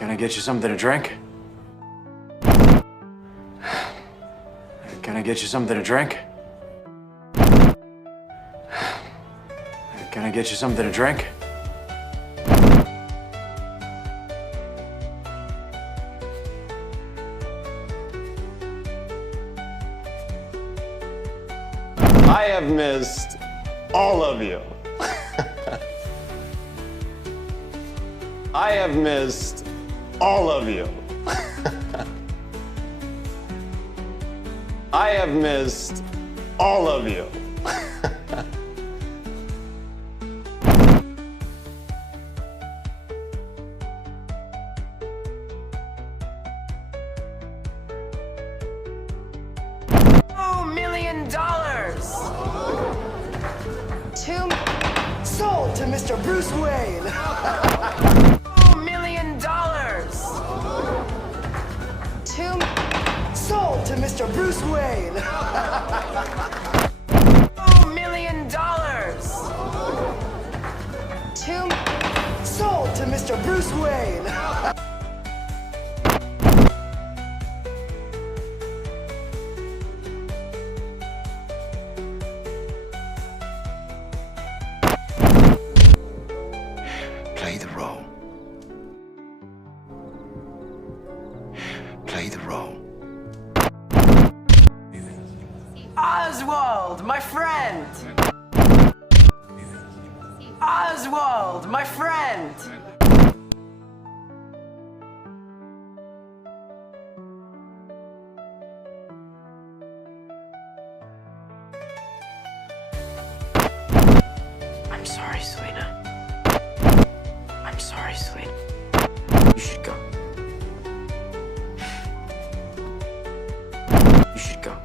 Can I get you something to drink? Can I get you something to drink? Can I get you something to drink? I have missed all of you. I have missed all of you. I have missed all of you. $2 million. Sold to Mr. Bruce Wayne. $2 million. Sold to Mr. Bruce Wayne. $2 million. Sold to Mr. Bruce Wayne. Play the role. Play the role. Oswald, my friend. Oswald, my friend. I'm sorry, Selena. I'm sorry, Selena. You should go. You should go.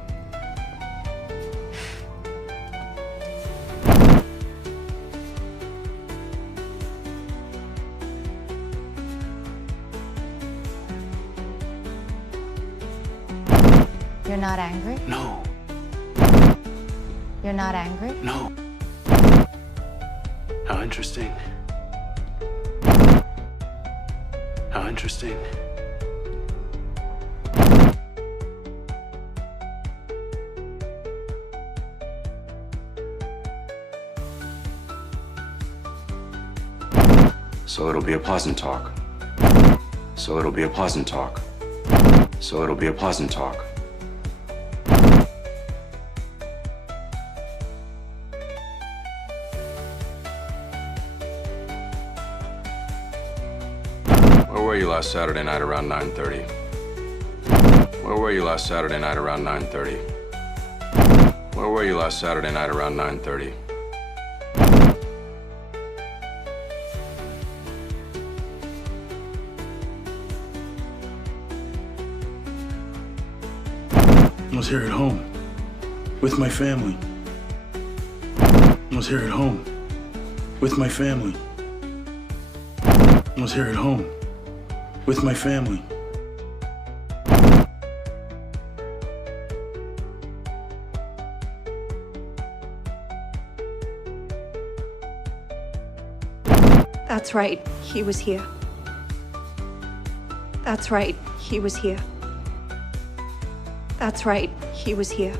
You're not angry? No, You're not angry? no. How interesting. How interesting. So it'll be a pleasant talk. So it'll be a pleasant talk. So it'll be a pleasant talk. Where were you last Saturday night around 9:30? Where were you last Saturday night around 9:30? Where were you last Saturday night around 9:30? I was here at home with my family. I was here at home with my family. I was here at home with my family. That's right, he was here. That's right, he was here. That's right, he was here.